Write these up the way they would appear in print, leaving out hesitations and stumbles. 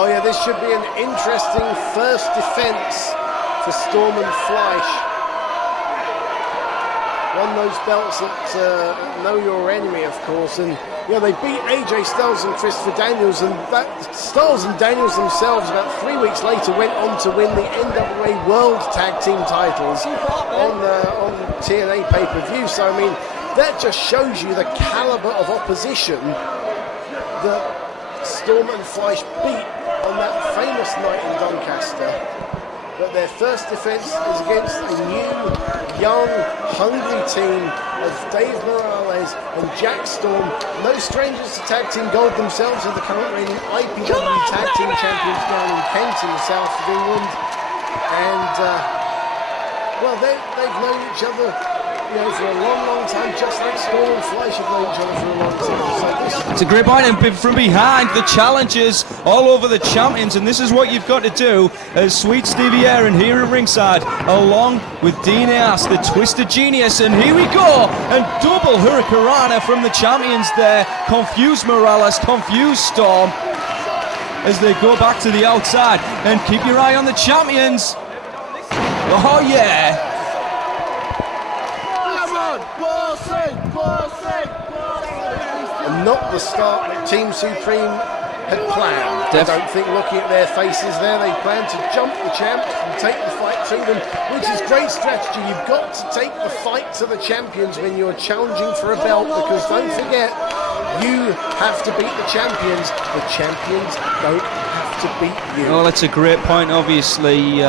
Oh yeah, this should be an interesting first defence for Storm and Fleisch. Won those belts that know your enemy, of course, and they beat AJ Styles and Christopher Daniels, and that Styles and Daniels themselves about 3 weeks later went on to win the NWA World Tag Team titles on TNA pay-per-view. So I mean, that just shows you the caliber of opposition that Storm and Fleisch beat on that famous night in Doncaster. But their first defence is against a new, young, hungry team of Dave Moralez and Jack Storm. No strangers to tag team gold themselves, are the current reigning IPW tag team champions down in Kent in the south of England. And, they've known each other for a long time, just like Storm and Fleisch have known each other for a long time. So it's a great point, and from behind, the challenges all over the champions, and this is what you've got to do as Sweet Stevie Aaron here at ringside, along with Dean Ass, the Twisted Genius, and here we go, and double Hurricanrana from the champions there, confuse Moralez, confuse Storm, as they go back to the outside, and keep your eye on the champions. Oh yeah! And not the start that Team Supreme had planned. I don't think, looking at their faces there, they planned to jump the champs and take the fight to them, which is great strategy. You've got to take the fight to the champions when you're challenging for a belt, because don't forget, you have to beat the champions. The champions don't have to beat you. Well, that's a great point. Obviously,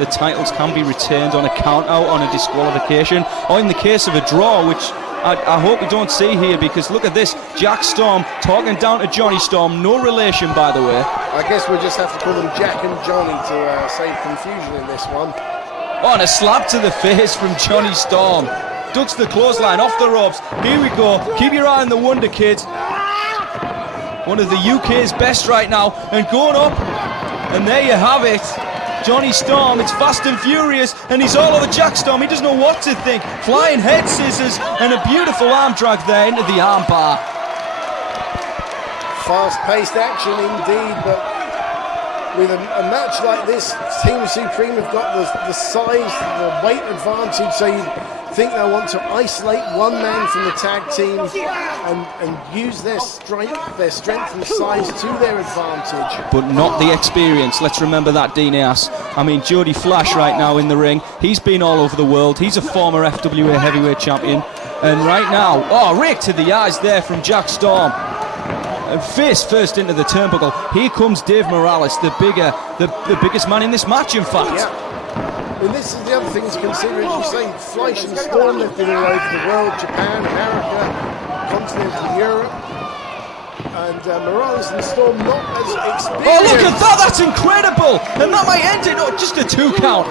the titles can be returned on a count-out, on a disqualification, or in the case of a draw, which I hope we don't see here, because look at this, Jack Storm talking down to Johnny Storm, no relation by the way. I guess we'll just have to call them Jack and Johnny to save confusion in this one. Oh, and a slap to the face from Johnny Storm. Ducks the clothesline off the ropes. Here we go, keep your eye on the Wonder Kid. One of the UK's best right now, and going up, and there you have it. Johnny Storm, it's fast and furious, and he's all over Jack Storm. He doesn't know what to think. Flying head scissors and a beautiful arm drag there into the arm bar. Fast-paced action indeed, but with a match like this, Team Supreme have got the size, the weight advantage, so you think they'll want to isolate one man from the tag team and use their strength and size to their advantage. But not the experience, let's remember that, Dean Ass. I mean, Jody Fleisch right now in the ring, he's been all over the world, he's a former FWA heavyweight champion, and right now, rake to the eyes there from Jack Storm. And face first into the turnbuckle. Here comes Dave Moralez, the biggest man in this match, in fact. Yeah. And this is the other thing to consider, as you say, Fleisch and Storm, they've been all over the world, Japan, America, continental Europe, and Moralez and Storm not as experienced. Oh, look at that, that's incredible! And that might end it, just a 2 count.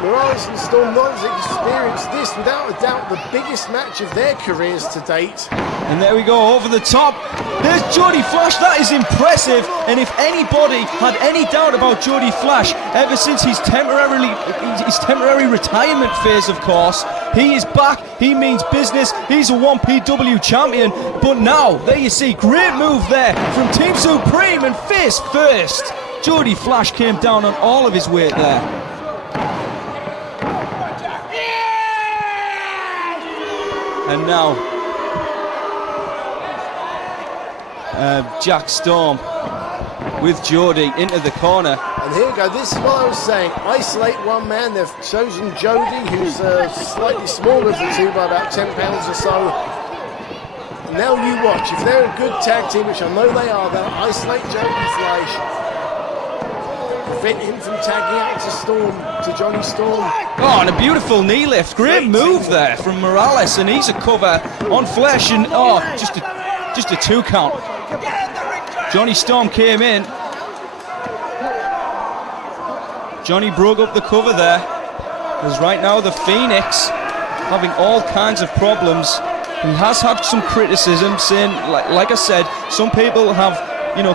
Moralez and Storm not as experienced. This, without a doubt, the biggest match of their careers to date. And there we go, over the top. There's Jody Fleisch, that is impressive. And if anybody had any doubt about Jody Fleisch, ever since his temporary retirement phase, of course, he is back, he means business, he's a 1PW champion. But now, there you see, great move there from Team Supreme, and face first. Jody Fleisch came down on all of his weight there. And now, Jack Storm with Jody into the corner. And here we go, this is what I was saying, isolate one man. They've chosen Jody, who's slightly smaller than two by about 10 pounds or so. And now you watch, if they're a good tag team, which I know they are, they'll isolate Jody Fleisch, prevent him from tagging out to Storm, to Johnny Storm. Oh, and a beautiful knee lift, great move there from Moralez, and he's a cover on Fleisch, and just a 2 count. Johnny Storm came in. Johnny broke up the cover there. As right now the Phoenix having all kinds of problems. He has had some criticism, saying, like I said, some people have,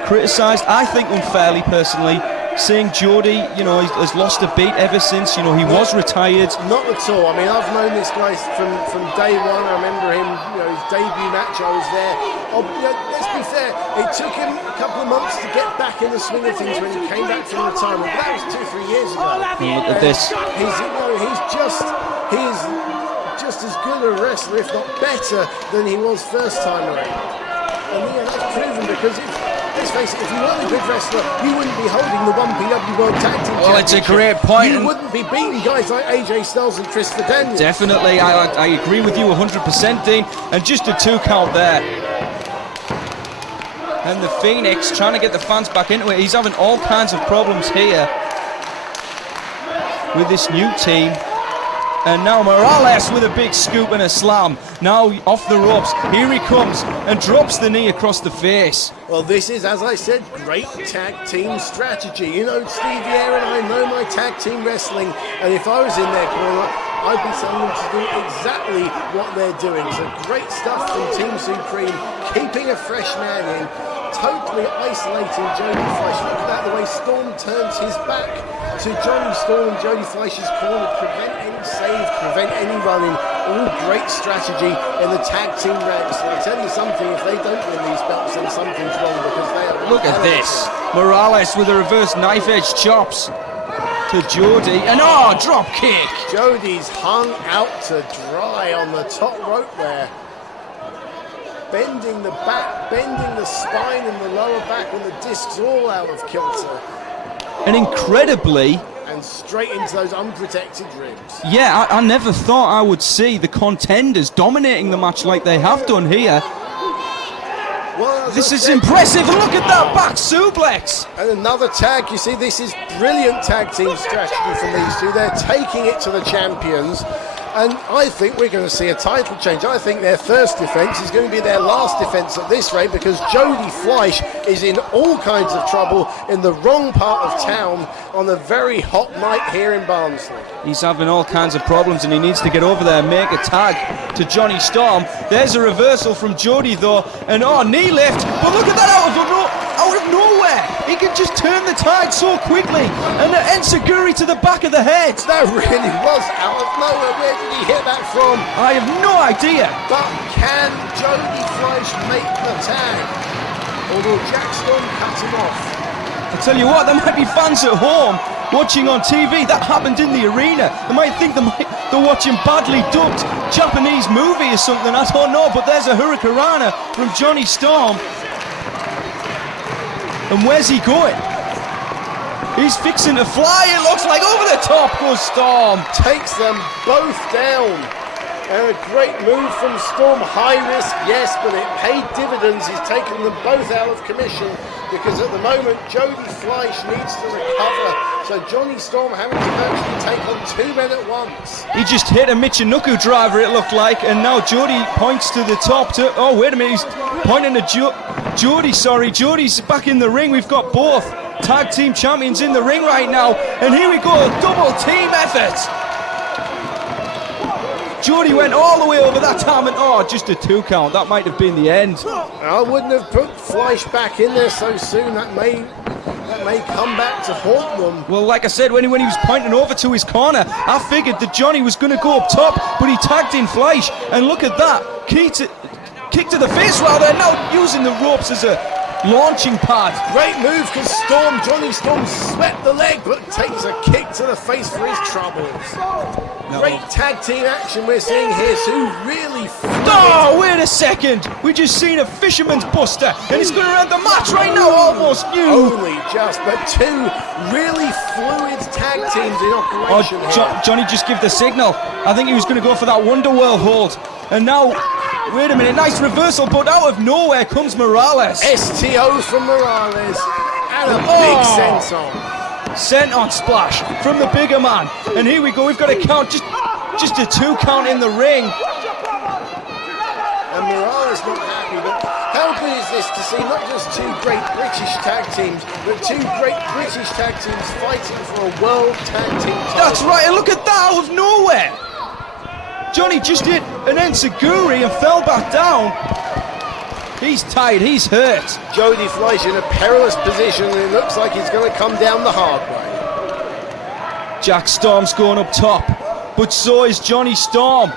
criticised, I think unfairly personally, seeing Jody, has lost a beat ever since, he was retired. Not at all. I mean, I've known this guy from day one. I remember him, his debut match, I was there. Let's be fair, it took him a couple of months to get back in the swing of things when he came back from retirement. But that was 2-3 years ago. Look at this. He's just as good a wrestler, if not better, than he was first time around. And that's proven because let's face it, if you weren't a good wrestler, you wouldn't be holding the 1PW World Tag Team Championship. Well, it's a great point. You wouldn't be beating guys like AJ Styles and Christopher Daniels. Definitely, I agree with you 100%, Dean. And just a 2 count there. And the Phoenix trying to get the fans back into it. He's having all kinds of problems here with this new team. And now Moralez with a big scoop and a slam. Now off the ropes. Here he comes and drops the knee across the face. Well, this is, as I said, great tag team strategy. Stevie and I know my tag team wrestling, and if I was in their corner, I'd be telling them to do exactly what they're doing. So great stuff from Team Supreme, keeping a fresh man in, totally isolating Jody Fleisch. Look at that, the way Storm turns his back to Johnny Storm and Jody Fleisch's corner, prevent any save, prevent any running. All great strategy in the tag team ranks. And I tell you something, if they don't win these belts, then something's wrong, because they are... Look at this. Moralez with a reverse knife edge chops to Jody, and drop kick. Jody's hung out to dry on the top rope there. Bending the back, bending the spine and the lower back, and the discs all out of kilter. And incredibly... And straight into those unprotected ribs. Yeah, I never thought I would see the contenders dominating the match like they have done here. Well, this is impressive. Look at that back suplex. And another tag. You see, this is brilliant tag team strategy from these two. They're taking it to the champions. And I think we're going to see a title change. I think their first defence is going to be their last defence at this rate, because Jody Fleisch is in all kinds of trouble in the wrong part of town on a very hot night here in Barnsley. He's having all kinds of problems, and he needs to get over there and make a tag to Johnny Storm. There's a reversal from Jody though, and knee lift, but look at that out of nowhere. He can just turn the tide so quickly, and the enziguri to the back of the head. That really was out of nowhere. Where did he hit that from? I have no idea. But can Jody Fleisch make the tag? Although Jack Storm cut him off. I tell you what, there might be fans at home watching on TV. That happened in the arena. They might think they're watching badly dubbed Japanese movie or something. I don't know, but there's a hurricanrana from Johnny Storm. And where's he going? He's fixing to fly, it looks like. Over the top goes Storm. Takes them both down. And a great move from Storm. High risk, yes, but it paid dividends. He's taken them both out of commission, because at the moment Jody Fleisch needs to recover. So Johnny Storm having to virtually take on 2 men at once. He just hit a Michinoku driver, it looked like, and now Jody points to the top. Wait a minute, he's pointing to Jody. Sorry, Jody's back in the ring. We've got both tag team champions in the ring right now, and here we go, double team effort. Jody went all the way over that time, and just a 2 count. That might have been the end. I wouldn't have put Fleisch back in there so soon. That may come back to haunt them. Well, like I said, when he was pointing over to his corner, I figured that Johnny was going to go up top, but he tagged in Fleisch, and look at that. Kick to the face while they're now using the ropes as a launching pad. Great move, because Johnny Storm swept the leg, but takes a kick to the face for his troubles. No. Great tag team action we're seeing here. Sue really wait a second. We just seen a fisherman's buster, and he's going around the match right now, almost new. Only just, but 2 really fluid tag teams in operation here. Johnny just gave the signal. I think he was going to go for that Wonderworld hold. And now, wait a minute, nice reversal, but out of nowhere comes Moralez. STO from Moralez, and a big senton. Senton splash from the bigger man. And here we go, we've got a count, just a 2 count in the ring. And Moralez not happy, but how good is this to see not just 2 great British tag teams, but 2 great British tag teams fighting for a world tag team title. That's right, and look at that out of nowhere. Johnny just hit an enziguri and fell back down. He's tired, he's hurt. Jody Fleisch in a perilous position, and it looks like he's going to come down the hard way. Jack Storm's going up top, but so is Jonny Storm.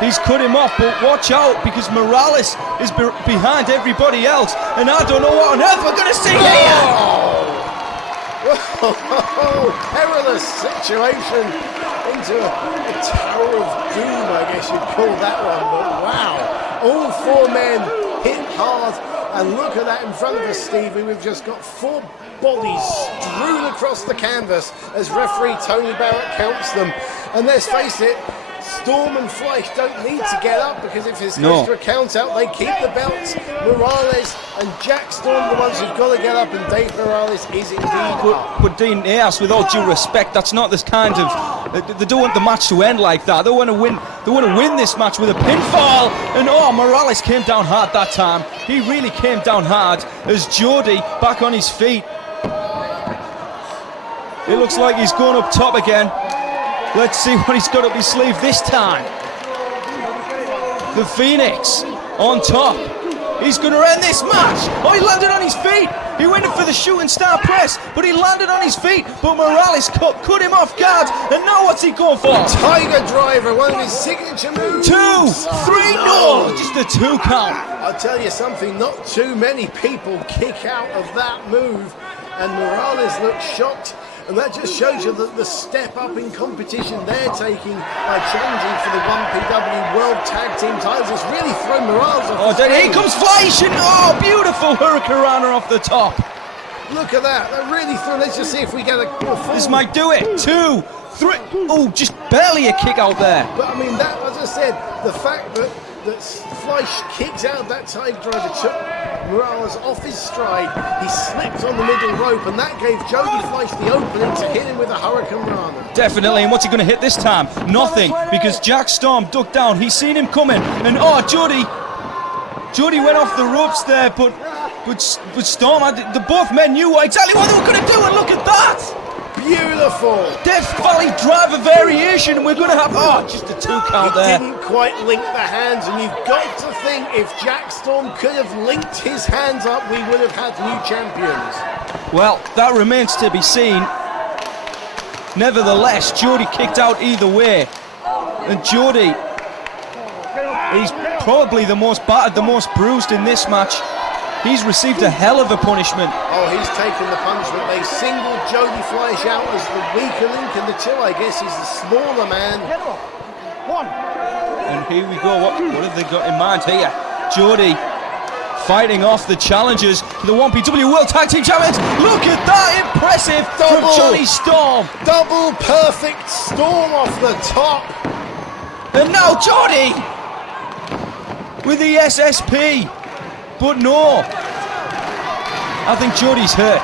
He's cut him off, but watch out, because Moralez is behind everybody else, and I don't know what on earth we're going to see here! Oh, perilous situation into a tower of doom, I guess you'd call that one, but wow. All four men hit hard, and look at that in front of us, Stevie. We've just got four bodies strewn across the canvas as referee Tony Barrett counts them. And let's face it, Storm and Fleisch don't need to get up, because if this goes to a count out, they keep the belts. Moralez and Jack Storm the ones who've got to get up, and Dave Moralez is indeed up. But Dean, yes, with all due respect, that's not this kind of... They don't want the match to end like that. They want to win. They want to win this match with a pinfall. And Moralez came down hard that time. He really came down hard as Jody back on his feet. It looks like he's going up top again. Let's see what he's got up his sleeve this time. The Phoenix on top. He's going to end this match. Oh, he landed on his feet. He went in for the shooting star press, but he landed on his feet. But Moralez cut him off guard. And now what's he going for? Tiger driver, one of his signature moves. 2, 3, no, just a 2 count. I'll tell you something, not too many people kick out of that move. And Moralez looked shocked. And that just shows you that the step up in competition they're taking by challenging for the 1PW World Tag Team titles. It's really thrown Moralez off. Oh, then here comes Fleisch, and beautiful hurricanrana off the top. Look at that. That really threw. Let's just see if we get a full. This might do it. 2, 3. Oh, just barely a kick out there. But I mean, that, as I said, the fact that Fleisch kicks out that Tiger driver took Moralez off his stride. He slipped on the middle rope, and that gave Jody Fleisch the opening to hit him with a Hurricane Rana. Definitely, and what's he going to hit this time? Nothing, because Jack Storm ducked down. He's seen him coming, and Jody went off the ropes there, but Storm, the both men knew exactly what they were going to do, and look at that! Beautiful! Death Valley driver variation. We're going to have just a 2 count there. He didn't quite link the hands, and you've got to think if Jack Storm could have linked his hands up, we would have had new champions. Well, that remains to be seen. Nevertheless, Jody kicked out either way, and Jody, he's probably the most battered, the most bruised in this match. He's received a hell of a punishment. Oh, he's taken the punishment. They singled Jody Fleisch out as the weaker link in the two. I guess he's the smaller man. And here we go. What have they got in mind here? Jody fighting off the challengers for the 1PW World Tag Team Champions. Look at that, impressive from Jonny Storm. Double perfect Storm off the top. And now Jody with the SSP. But no, I think Jody's hurt.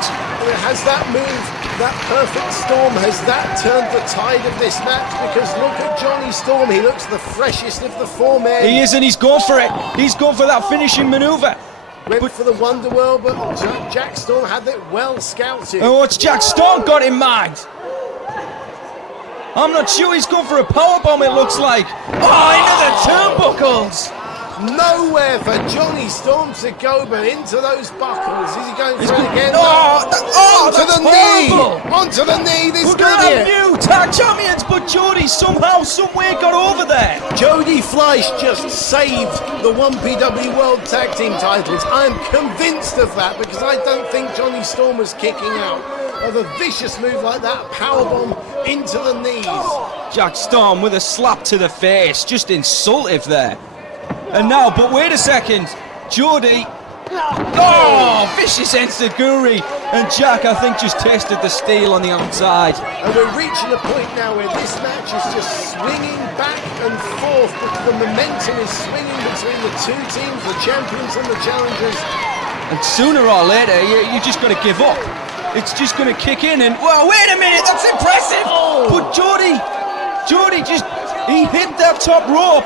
Has that move, that perfect Storm, has that turned the tide of this match? Because look at Jonny Storm, he looks the freshest of the four men. He is, and he's gone for it. He's gone for that finishing manoeuvre. Went for the Wonderworld, but Jack Storm had it well scouted. And what's Jack Storm got in mind? I'm not sure. He's gone for a powerbomb, it looks like. Into the turnbuckles. Nowhere for Jonny Storm to go but into those buckles. Is he going for it again? Onto the knee! Onto the knee! This We're going to have new tag champions, but Jody somehow, somewhere got over there. Jody Fleisch just saved the 1PW World Tag Team titles. I'm convinced of that, because I don't think Jonny Storm was kicking out of a vicious move like that. Powerbomb into the knees. Jack Storm with a slap to the face, just insultive there. And now, but wait a second, Jody, vicious enziguri, and Jack, I think, just tasted the steel on the outside. And we're reaching a point now where this match is just swinging back and forth, because the momentum is swinging between the two teams, the champions and the challengers. And sooner or later, you're just going to give up. It's just going to kick in, and, wait a minute, that's impressive! But Jody he hit that top rope.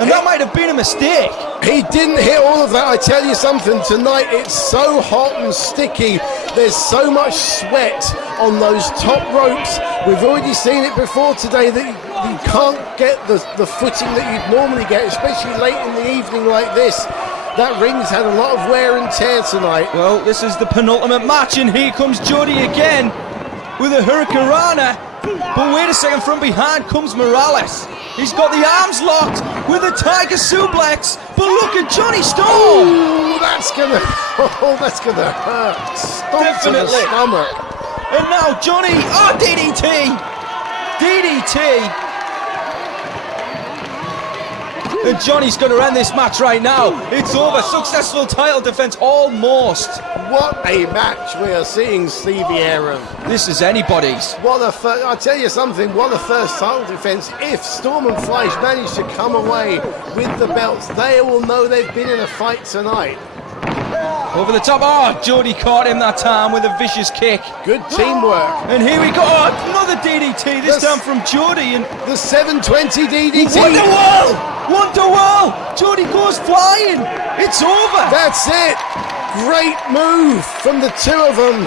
And that might have been a mistake. He didn't hit all of that. I tell you something, tonight it's so hot and sticky. There's so much sweat on those top ropes. We've already seen it before today that you can't get the footing that you'd normally get, especially late in the evening like this. That ring's had a lot of wear and tear tonight. Well, this is the penultimate match, and here comes Jody again with a Hurricanrana. But wait a second, from behind comes Moralez. He's got the arms locked with a Tiger Suplex. But look at Johnny Storm. Oh, that's gonna hurt. Stomp to the stomach. And now Johnny, DDT. DDT. And Johnny's going to end this match right now. It's over. Successful title defense, almost. What a match we are seeing, Stevie Aaron. This is anybody's. I'll tell you something, what a first title defense. If Storm and Fleisch manage to come away with the belts, they will know they've been in a fight tonight. Over the top. Oh, Jody caught him that time with a vicious kick. Good teamwork. And here we go. Oh, another DDT, this time from Jody. And the 720 DDT. Wonderwall! Jody goes flying. It's over. That's it. Great move from the two of them.